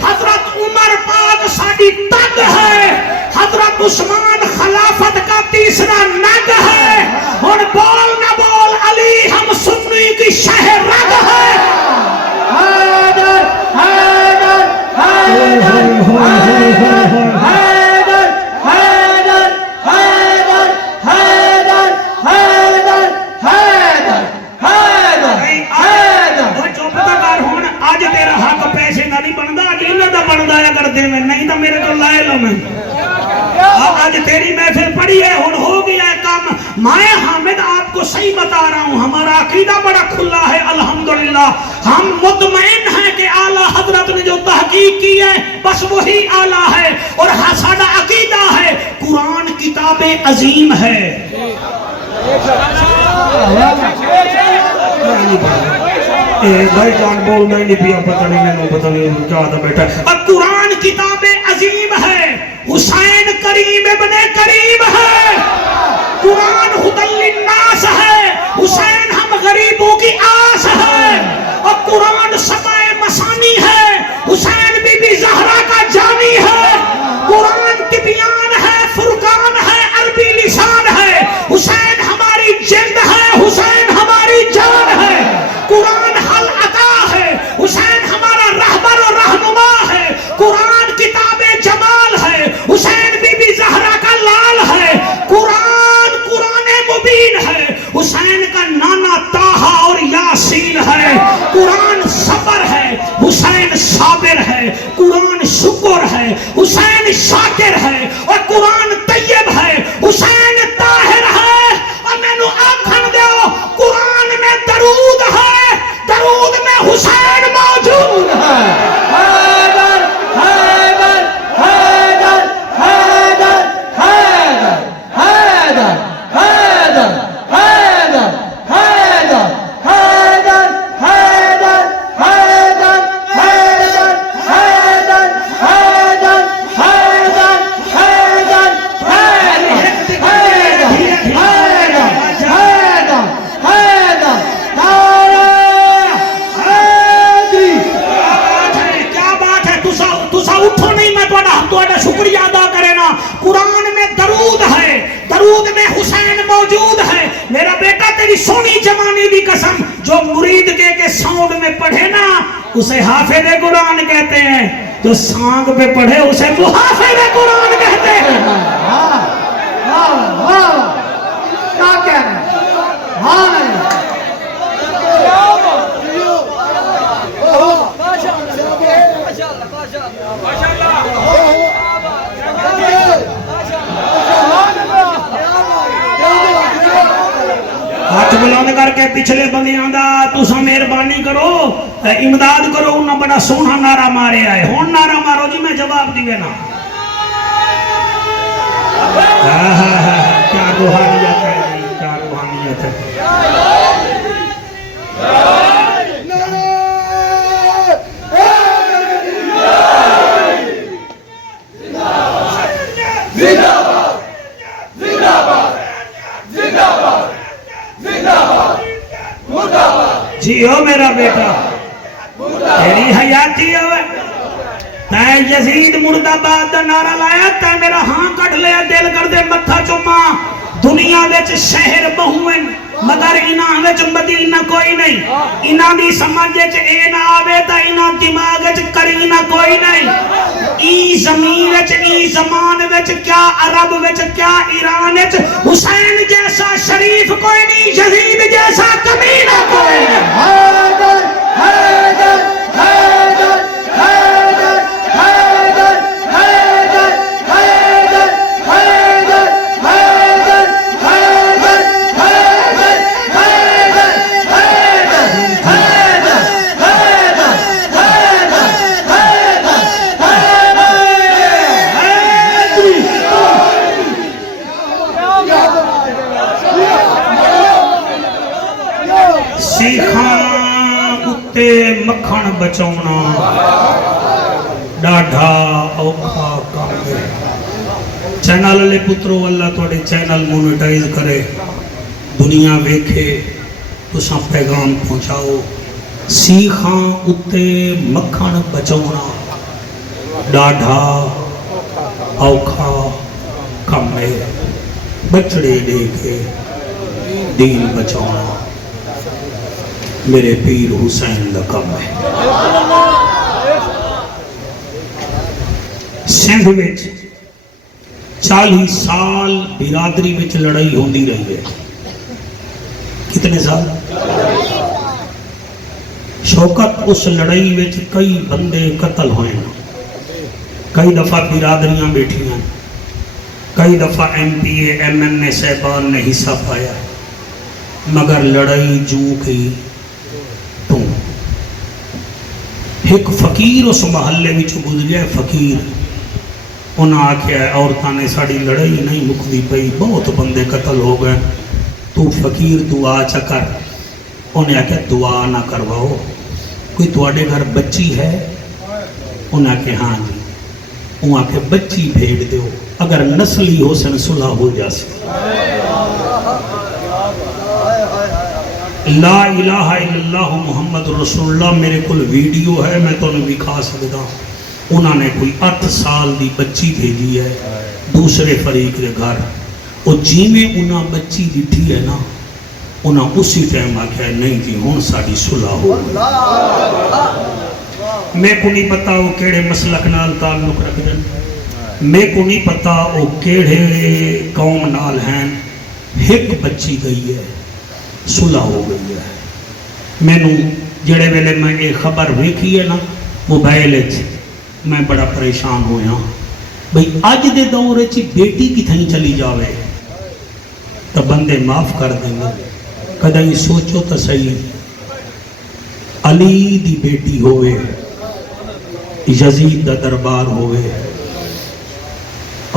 حضرت عمر پاک ساڈی پگ ہے حضرت عثمان خلافت کا تیسرا نگ ہے اور بول نہ بول علی ہم سنی کی شہر رگ ہے حیدر حیدر حیدر حیدر حیدر حیدر حیدر حیدر صحیح بتا رہا ہوں، ہمارا عقیدہ بڑا کھلا ہے الحمدللہ، ہم مطمئن ہیں کہ اعلیٰ حضرت نے جو تحقیق کی ہے بس وہی اعلیٰ ہے، اور ہمارا عقیدہ ہے قرآن کتاب عظیم ہے۔ بھائی جان بولنا ہی نہیں پیا، پتہ نہیں میں پتہ نہیں کیا تھا بیٹا۔ اور قرآن کتاب عظیم ہے، حسین کریم ابن کریم ہے، قرآن ہدی للناس ہے، حسین ہم غریبوں کی آس ہے، اور قرآن سبع مثانی ہے، حسین بی بی زہرا کا جانی ہے، قرآن تبیان ہے، فرقان ہے، عربی لسان ہے، حسین ہماری جلد ہے، حسین ہماری جان ہے، قرآن حل عطا ہے، حسین ہمارا رہبر و رہنما ہے، قرآن کتاب جمال ہے، حسین بی بی زہرا کا لال ہے، قرآن قرآن مبین ہے، حسین کا نانا طٰہٰ اور یاسین ہے، قرآن صبر ہے، حسین صابر ہے، قرآن شکر ہے، حسین شاکر ہے، اور قرآن طیب ہے، حسین طاہر ہے، اور میں نو آکھن دیو قرآن میں درود ہے، درود میں حسین موجود ہے۔ حیدر حیدر حیدر حیدر حیدر حیدر حیدر حیدر حیدر حیدر حیدر حیدر حیدر حیدر حیدر حیدر حیدر کیا بات ہے، تسا اٹھو نہیں، میں تھوڑا شکریہ ادا کرے نا۔ قرآن میں درود ہے، درود میں حسین موجود ہے۔ میرا بیٹا تیری سونی جوانی دی قسم، جو مرید کے ساؤنڈ میں پڑھے نا اسے حافظ قرآن کہتے ہیں، جو سانگ پہ پڑھے اسے محافظ قرآن کہتے ہیں۔ کیا کہہ رہے ہیں؟ ہاں نہیں ہاتھ بلند کر کے پچھلے بندیاں دا تسا مہربانی کرو، امداد کرو، انہاں بڑا سونا نعرہ مارے آئے، ہون نعرہ مارو جی، میں جواب دیوے نا۔ کیا روحانیت ہے جی، کیا روحانیت ہے۔ جی ہو میرا بیٹا، تیری حیاتی ہوئے، تے یزید مرد آباد دا نعرہ لایا، تے میرا ہاں کٹ لیا، دل کر دے متھا چوما، دنیا وچ شہر بہویں مگر انہاں وچ مدینہ کوئی نہیں، انہاں دی سمجھ وچ اے نہ آوے تا انہاں دماغ وچ کرینہ کوئی نہیں، ای زمین وچ ای زمان وچ کیا عرب وچ کیا ایران وچ حسین جیسا شریف کوئی نہیں، یزید جیسا کمینہ کوئی نہیں۔ حیدر حیدر حیدر حیدر حیدر حیدر حیدر حیدر حیدر حیدر حیدر حیدر سیکھاں اتے مکھن بچونا ڈاڈھا اوکھا کام ہے۔ چینل لے پترو اللہ توڑے چینل مونیٹائز کرے، دنیا ویکھے تساں پیغام پہنچاؤ۔ سیکھاں اتے مکھن بچونا ڈاڈھا اوکھا کام ہے، بچڑے دے کے دین بچونا میرے پیر حسین دا کم ہے۔ سندھ وچ 40 سال برادری وچ لڑائی ہوندی رہی ہے۔ کتنے سال؟ شوکت اس لڑائی وچ کئی بندے قتل ہوئے ہیں، کئی دفعہ برادریاں بیٹھی ہیں، کئی دفعہ M P A M N A صاحبان نے حصہ پایا، مگر لڑائی جو کی تو ایک فقیر اس محلے میں گزریا فقیر انہاں آکھیا ہے عورتاں نے ساڑی لڑائی نہیں مکدی پئی بہت بندے قتل ہو گئے تو فقیر دعا چکر انہیں آکھیا دعا نہ کرواؤ کوئی تواڈے گھر بچی ہے انہیں آکھیا ہاں جی انہاں آکھیا بچی بھیج دیو اگر نسلی ہو سن صلح ہو جاسی لا الہ الا اللہ محمد رسول اللہ میرے کل ویڈیو ہے میں تو انہیں دکھا سکتا انہوں نے کوئی 8 سال دی بچی بھیجی ہے دوسرے فریق کے گھر وہ جیویں انہاں بچی دٹھی ہے نا انہاں اسی ٹائم آکھیا ہے نہیں جی ہون ساڑی صلح ہو میں کو نہیں پتا وہ کیڑے مسلک نال تعلق رکھ دیں میں کو نہیں پتا وہ کیڑے قوم نال ہیں ایک بچی گئی ہے صلح ہو گئی ہے میں نو جڑے ویلے میں یہ خبر ویکھی ہے نا موبائل میں بڑا پریشان ہویا بھئی آج دے دور چی بیٹی کتھائیں چلی جاوے تو بندے معاف کر دیں گے کدھائیں سوچو تو صحیح علی دی بیٹی ہوئے یزید دا دربار ہوئے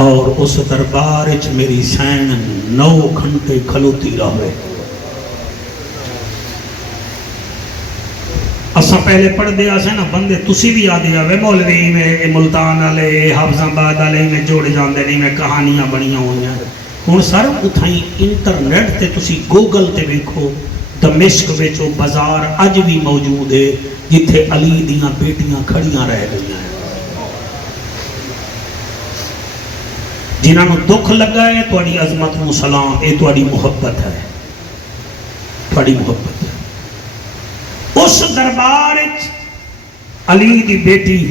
اور اس دربار اچ میری سین 9 گھنٹے کھلوتی رہے اساں پہلے پڑھ دیا سے نا بندے تسی بھی آدھے آوے مولوی میں ملتان والے حافظ آباد والے میں جوڑے جاندے نہیں میں کہانیاں بنیاں ہوئی ہیں ہن سر اتھائیں انٹرنیٹ تے تسی گوگل تے دیکھو دمشق وچ وہ بازار اج بھی موجود ہے جتھے علی دیاں بیٹیاں کھڑیاں رہ گئی ہیں جنہاں نو دکھ لگا ہے تواڈی عظمت نو سلام اے تواڈی محبت ہے تواڈی محبت ہے اس دربار علی دی بیٹی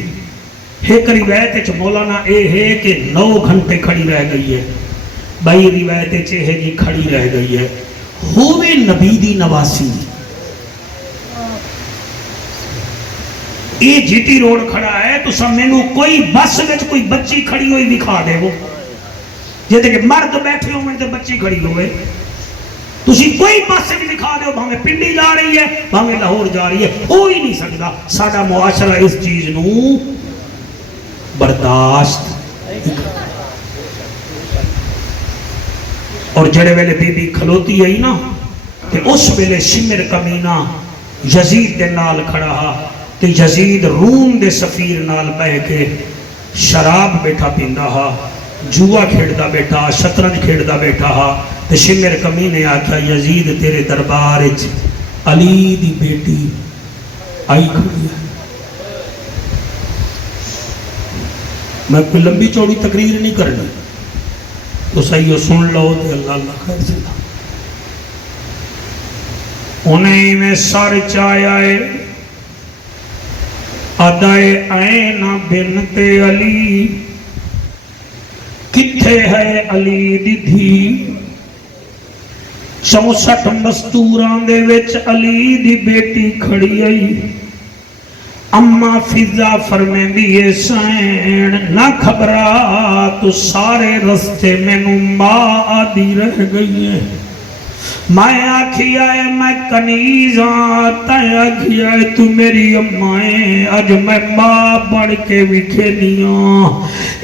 ایک روایت مولانا اے ہے کہ 9 گھنٹے کھڑی رہ گئی ہے بائی روایت ہے جی کھڑی رہ گئی ہے ہوئے نبی دی نواسی یہ جی ٹی روڈ کھڑا ہے تو سب میں نو کوئی بس وچ کوئی بچی کھڑی ہوئی دکھا دے وہ جیسے کہ مرد بیٹھے ہوئے تو بچی کھڑی ہوئے تسی کوئی بس بھی دکھا دے بھاویں پنڈی جا رہی ہے بھاویں لاہور جا رہی ہے ہو ہی نہیں سکتا ساڈا معاشرہ اس چیز نو برداشت اور جڑے ویلے بی بی کھلوتی آئی نا تے اس ویلے شمر کمینہ یزید دے نال کھڑا ہا تے یزید روم دے سفیر نال بہ کے شراب بیٹھا پیندا ہا جوا کھیڑدا بیٹھا شطرنج کھیڑدا بیٹھا ہا تے شمر کمینے آکھا یزید تیرے دربار اچ علی دی بیٹی آئی کھڑی ہے میں کوئی لمبی چوڑی تقریر نہیں کرنی تو صحیح سن لو تے اللہ اللہ خیر سے انہیں میں سر چایا ہے ادائے آئینہ بنت علی کتھے ہے علی دی دھی 64 مستوران دے وچ علی دی بیٹی کھڑی آئی اما فضا فرمے دیئے سین نہ خبرا تو سارے رستے میں ماں آدھی رہ گئی ہے میں آکھیا ہے میں کنیزاں تائیں آکھیا ہے تو میری امائیں اج میں ماں بڑھ کے وکھینیاں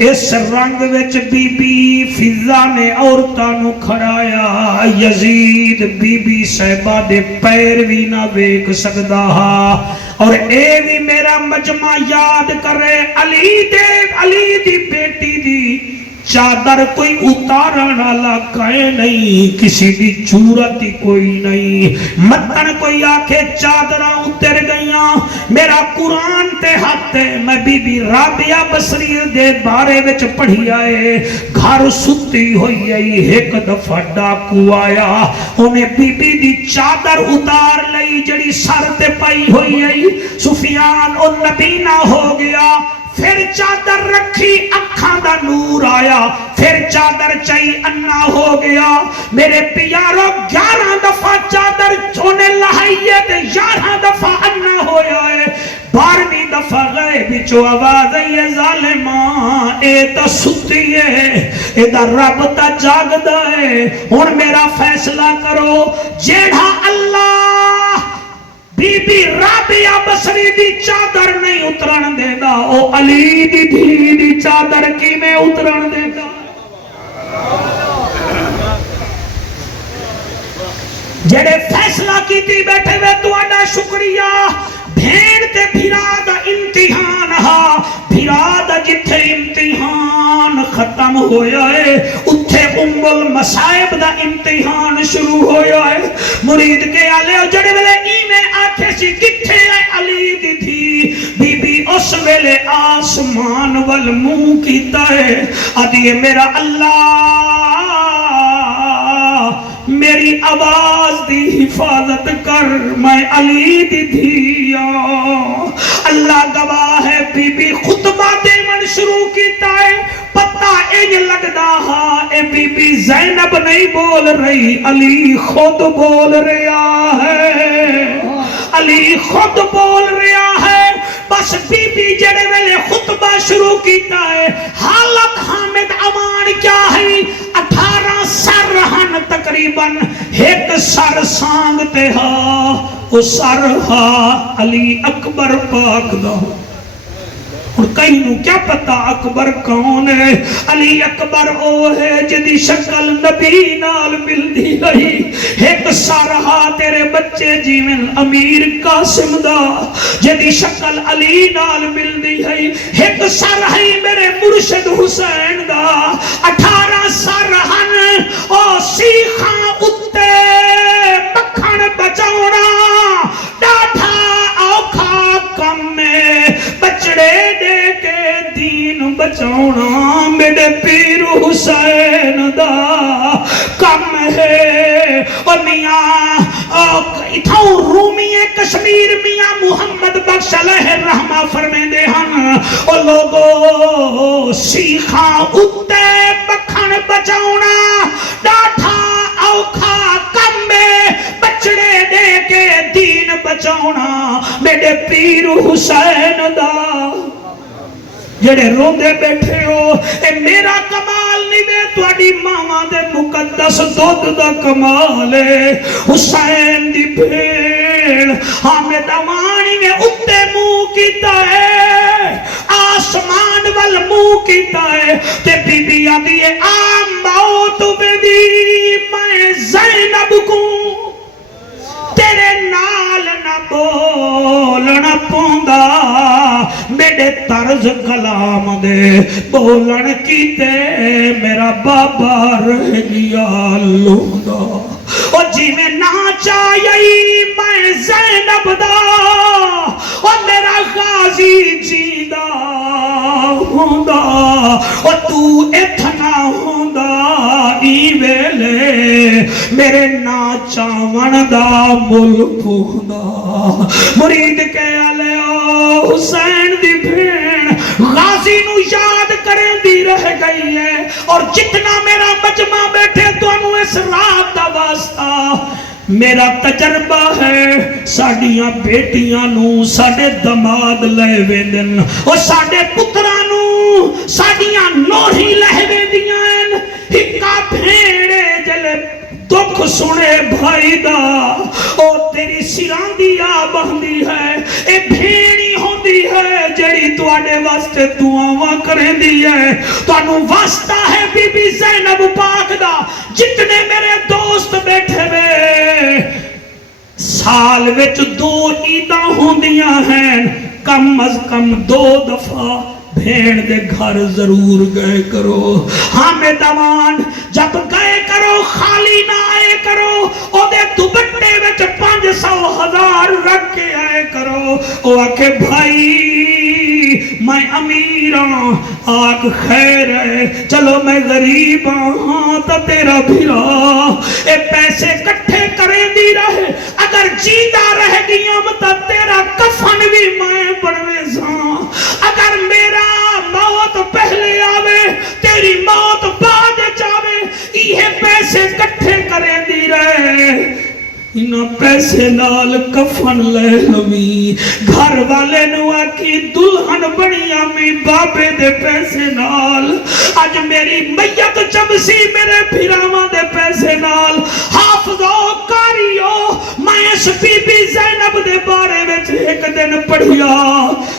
اس رنگ وچ بی بی فضا نے عورتاں نو کھڑایا یزید بی بی صاحبہ دے پیر بھی نہ ویکھ سکدا ہا اور اے بھی میرا مجمع یاد کرے علی دی بیٹی دی چادر کوئی اتارن والا کہیں نہیں کسی دی چورت ہی کوئی نہیں متن کوئی آکھے چادراں اتر گئیاں میرا قرآن تے ہاتھ ہے میں بی بی رابعہ بصری دے بارے وچ پڑھی آئے گھر ستی ہوئی آئی ایک دفعہ ڈاکو آیا انہیں بی بی دی چادر اتار لئی جڑی سر تے پائی ہوئی آئی سفیان اور نبینہ ہو گیا پھر چادر رکھی اکھاں دا نور آیا پھر چادر چائی انا ہو گیا میرے پیارو 11 دفعہ چادر چھونے لہائیے دے 11 دفعہ انا ہو جائے 12ویں دفعہ گئے بچو آواز ہے ظالماں اے تا ستی ہے اے دا رب تا جاگ دائے ہن میرا فیصلہ کرو جیڑا اللہ بی بی رابعہ بصری دی چادر نہیں اترن دے دا او علی دی دھی دی چادر کی میں اترن دے دا جڑے فیصلہ کیتی بیٹھے وے تو اڈا شکریہ بھین تے بھیرا دا امتحان ہا بھیرا دا جتھے امتحان ختم ہویا ہے اتھے المصائب دا امتحان شروع ہویا ہے مرید کے آلے جڑے ویلے میں آکھے سی کتھے ہے علی دی تھی بی بی اس ویلے آسمان والموں کیتا ہے آدھی میرا اللہ میری آواز دی حفاظت کر میں علی دی دھیا اللہ گواہ ہے بی بی خطبہ دے من شروع کیتا ہے پتہ ایج لگدا ہا اے بی بی زینب نہیں بول رہی علی خود بول رہا ہے علی خود بول رہا ہے بس بی بی جڑے ویلے خطبہ شروع کیتا ہے حالت حامد امان کیا ہے 18 سر رہن تقریباً ایک سر سانگتے ہا وہ سر ہا علی اکبر پاک دا اور کئی نو کیا پتا اکبر کون ہے علی اکبر او ہے جدی شکل نبی نال مل دی رہی ایک سارہا تیرے بچے جیون امیر قاسم دا جدی شکل علی نال مل دی رہی ایک سارہی میرے مرشد حسین دا 18 سارہن او سیخاں اتے مکھن بچاونا ڈاٹھا اوکھا کم میں بچڑے دے کے دین بچاونا میرے پیر حسین دا کم ہے اور میاں اتھاؤں رومی کشمیر میاں محمد بخش علیہ الرحمہ فرمے دے ہن اور لوگو سیخاں اتے بکھن بچاونا ڈاٹھا اوکھا کم میں بچڑے دے کے دین بچاونا میرے پیر حسین دا جڑے روندے بیٹھے ہو اے میرا کمال نہیں وے تواڈی ماواں دے مقدس دودھ دا کمال ہے حسین دی بھیڑ حامد امانی نے اتے منہ کیتا ہے آسمان وال منہ کیتا ہے تے بی بی آدھی ہے آم موت دی میں زینب کو تیرے نال نہ بولن پوندا میرے طرز کلام دے بولن کیتے میرا بابا رہ گیا لوندا او جی میں نہ چاہیے میں زینب دا او میرا غازی جیدہ ہوندا او تو اتنا ہوندا ای ویلے میرے نا چاون دا مل پوندا مرید کے آلے او حسین دی بھین غازی نو یاد کریں دی رہ گئی ہے اور جتنا میرا مجمع بیٹھے تو انہوں اس رات دا واسطہ میرا تجربہ ہے ساڑیاں بیٹیاں نو ساڑے دماد لے ویندن اور ساڑے پتران نو ساڑیاں نوری لے ویندیاں ہکا بھیڑے جلے دکھ سنے بھائی دا او تیری سران دیا بہندی ہے اے بھیڑی ہوندی ہے جڑی تواڈے واسطے دعاواں کریں دی ہے تانوں واسطہ ہے بی بی زینب پاک دا جتنے میرے دوست بیٹھے وے سال وچ 2 عیداں ہوندیاں ہیں کم از کم 2 دفعہ بھیڑ دے گھر ضرور گئے کرو حامد امان جب گئے کرو خالی نہ آئے کرو او دے دوپٹے وچ 500,000 رکھ کے آئے کرو او آکے بھائی میں امیراں آگ خیر ہے چلو میں غریب ہاں تا تیرا بھیرا اے پیسے کٹھے کریں دی رہے اگر جیتا رہ گیا تا تیرا کفن بھی میں بڑھوے ساں اگر میرا موت پہلے آوے تیری موت بعد جاوے یہ پیسے کٹھے کریں دی رہے انہاں پیسے نال کفن لے لوی گھر والے نو آکی دلہن بنی آمی بابے دے پیسے نال اج میری میت چمسی میرے پھراواں دے پیسے نال حافظو کاریو میں اس بی بی زینب دے بارے وچ ایک دن پڑھیا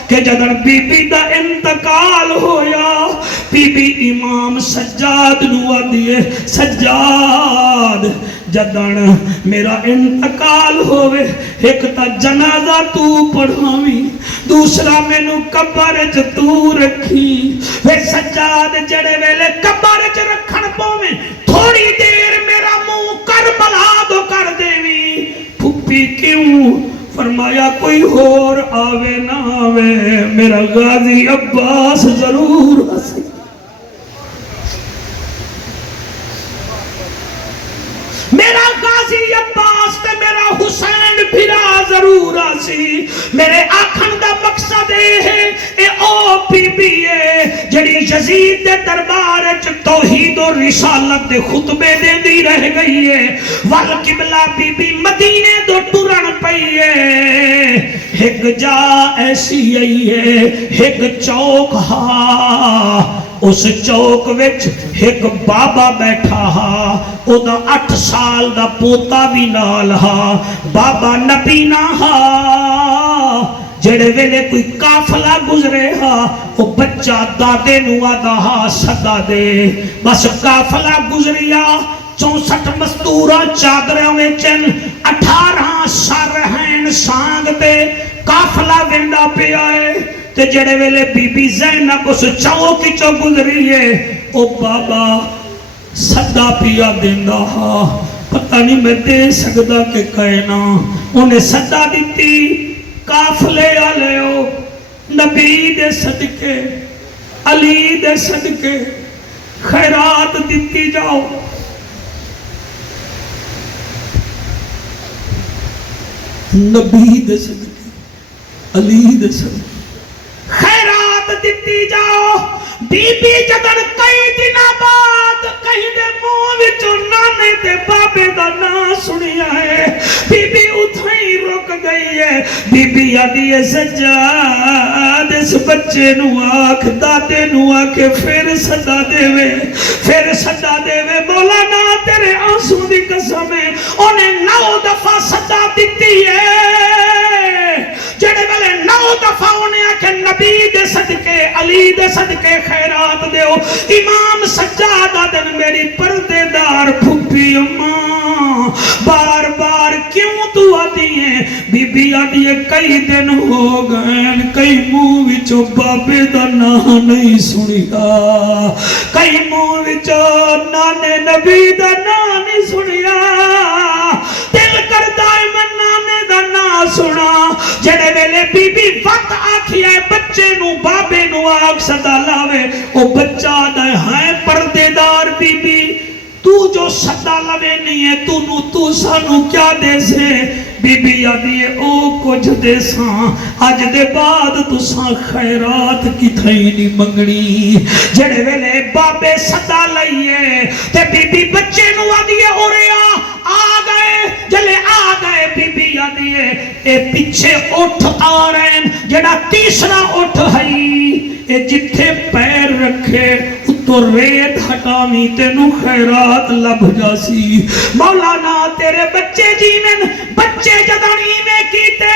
کہ جدن بی بی دا انتقال ہویا بی بی امام سجاد نو آدیے سجاد جدن میرا انتقال ہوئے ایک تا جنازہ تو پڑھاویں دوسرا میں نو قبر چ تو رکھی وے سجاد جڑے ویلے قبر چ رکھن پویں تھوڑی دیر میرا منہ کربلا دو کر دیویں پھپھی کیوں فرمایا کوئی اور آوے نہ آوے میرا غازی عباس ضرور ہسی میرا غازی عباس تے میرا حسین بھرا ضرور آسی میرے آکھن دا مقصد ہے اے او بی بی ہے جڑی یزید دے دربار وچ توحید و رسالت دے خطبے دیندی رہ گئی ہے والقبلہ بی بی مدینے دو ٹرن پئی ہے ایک جا ایسی آئی ہے ایک چوک ہا اس چوک وچ ایک بابا بیٹھا ہا او دا 8 سال دا پوتا بھی نال ہا بابا نبی نہ ہا جڑے ویلے کوئی قافلہ گزرے ہا او بچہ دادے نو آدا ہا صدا دے بس قافلہ گزریا 64 مستورہ چادرہ ویچن 18 سارہین سانگ تے قافلہ ویندا پہ آئے تے جڑے ویلے بی بی زینب اس چوکی چو گزری ہے او بابا صدا پیا دیندہ ہا پتہ نہیں میں دے سکدا کہ کہنا انہیں صدا دیتی قافلے آلے ہو نبی دے صدقے علی دے صدقے خیرات دیتی جاؤ نبی دے صدقے علی دے صدقے خیرات دیتی جاؤ بی بی جدن کئی دن بعد کہیں دے منہ وچوں نانے تے بابے دا نا سنیا ہے بی بی اتھائی رک گئی ہے بی بی آدھی ہے سجاد اس بچے نو آکھ دادے نو آکھ پھر صدا دے وے مولانا تیرے آنسو دی قسم ہے انہیں 9 دفعہ صدا دیتی ہے جڑے والے 9 دفعہ انہیں آکھے نبی دے صدقے علی دے صدقے خیرات دیو امام سجاد آدن میری پردے دار پھپی اماں بار بار کیوں تو آدھی ہے بی بی آدھی ہے کئی دن ہو گئے کئی منہ وچو بابے دا نا نہیں سنیا کئی منہ وچو نانے نبی دا نا نہیں سنیا دل کردہ میں نانے دا نا سنا جڑے ویلے بی بی وقت آکھی ہے بچے نو بابے نو آگ صدا لاوے او بچہ دائے ہیں پردے دار بی بی تو جو صدا لوے نہیں ہے تو سانو کیا دے سے بی بی آدھی ہے او کچھ دے ساں آج دے بعد تو ساں خیرات کی تھائی نہیں منگنی جڑے ویلے بابے صدا لئیے تے بی بی بچے نو آدھی ہے اوریا آگئے جلے آگئے بی بی آدھی ہے اے پیچھے اٹھ آ رہے ہیں جڑا تیسرا اٹھ ہائی اے جتھے پیر رکھے تو ریت ہٹامی تینو خیرات لب جاسی مولانا تیرے بچے جیمن بچے جدن ایمیں کیتے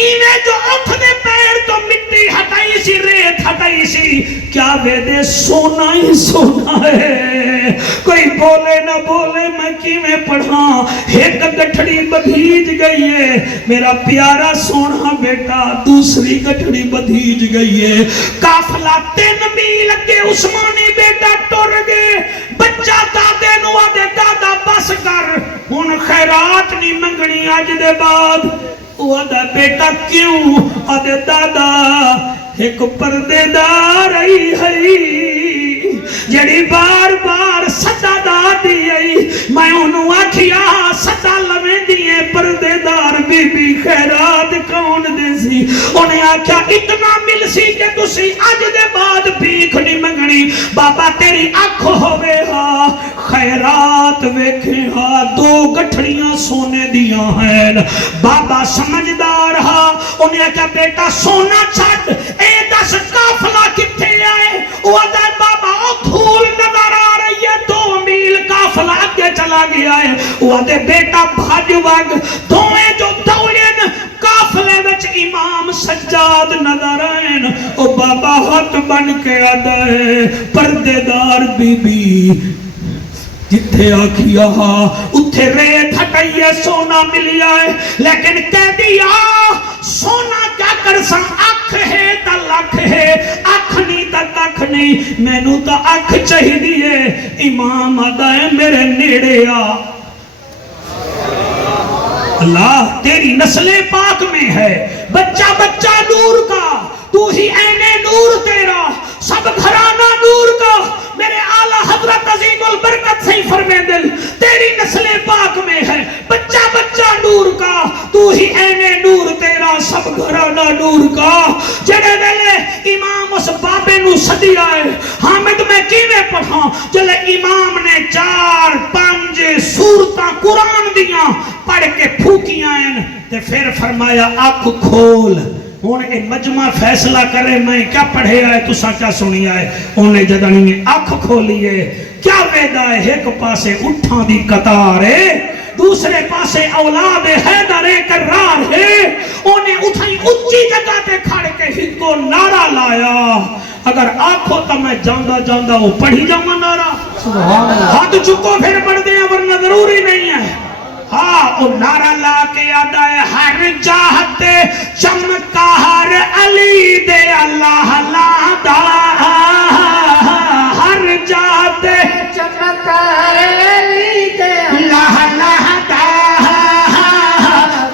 ایمیں جو اٹھ دے پیر تو مٹی ہٹائی سی ریت ہٹائی سی کیا ویدے سونا ہی سونا ہے کوئی بولے نہ بولے میں کیمیں پڑھا ایک گٹھڑی بدھیج گئی ہے میرا پیارا سونا بیٹا دوسری گٹھڑی بدھیج گئی ہے قافلہ 3 میل لگے عثمانی بیٹا ٹور گئے بچہ دادے نو آدھے دادا بس کر ان خیرات نہیں منگنی آج دے بعد وہ آدھا بیٹا کیوں آدھے دادا ایک پردے دار آئی ہے جڑی بار بار صدا دادی آئی میں انہوں آکھیا صدا لمیں دیئے پردے دار بی بی خیرات کون دے سی انہیں آکھیا اتنا مل سی کہ تسی آج دے بعد بھیک نہیں منگنی بابا تیری آنکھ ہوئے ہاں خیرات ویکھیا دو گٹھڑیاں سونے دیاں ہیں بابا سمجھدار ہا انہیں کہا بیٹا سونا چھٹ اے دس قافلہ کتھے آئے وہ آدھا بابا دھول نظر آ رہی ہے 2 میل قافلہ آگے چلا گیا ہے وہ آدھے بیٹا بھاج وگ دوئے جو دوڑین قافلے وچ امام سجاد نظر آئین او بابا ہاتھ بن کے آدھے پردے دار بی بی جتھے آکھیا اتھے ریت ہٹائیے سونا ملیا ہے لیکن کہہ دیا سونا کیا کر سن اکھ ہے تا لکھ ہے اکھ نہیں تا ککھ نہیں میں نو تا اکھ چاہی دیئے امام آدھائے میرے نیڑے آ اللہ تیری نسل پاک میں ہے بچہ بچہ نور کا تو ہی عین نور تیرا سب گھرانہ نور کا میرے اعلیٰ حضرت عظیم البرکت سے فرمائے دل تیری نسل پاک میں ہے بچہ بچہ نور کا تو ہی عین نور تیرا سب گھرانہ نور کا جڑے ویلے امام اس بابے نو صدی آئے حامد میں کیویں پڑھاں جلے امام نے 4-5 سورتاں قرآن دیاں پڑھ کے پھوکیاں ہیں تے پھر فرمایا آنکھ کھول ہون اے مجمع فیصلہ کرے میں کیا پڑھے آئے تو سا کیا سنی آئے انہیں جدنی نے آنکھ کھولیے کیا ویدہ ہے ایک پاسے اٹھاں دی قطار ہے دوسرے پاسے اولاد حیدر کرار ہے انہیں اٹھائی اچھی جگہ تے کھڑ کے ہی کو نعرہ لایا اگر آنکھوں تا میں جاندہ وہ پڑھی جاؤں نعرہ ہاتھ چکو پھر پڑھ دیں ورنہ ضروری نہیں ہے ہاں او نعرہ لا کے آدھا ہے ہر جاہت چمکا ہر علی دے اللہ لا دا ہر جاہت چمکا ہر علی دے اللہ لا دا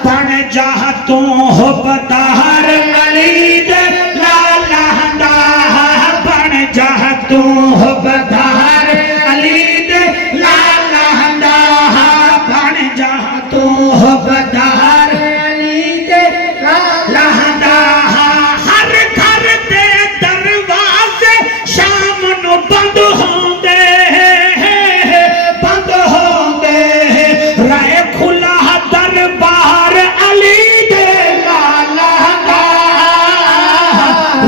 بن جاہتوں ہو بتا ہر علی دے لا دا بن جاہتوں ہو بتا ہر علی دے لا بدار علی دے لہدا ہر گھر دے دروازے شام نو بند ہوندے رائے کھلا دربار علی دے لہدا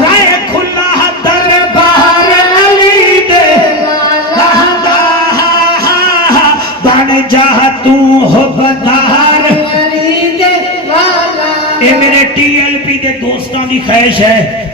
رائے کھلا دربار علی دے لہدا بن جا تو ہو بدار اے میرے ٹی ایل پی دے دوستان دی خواہش ہے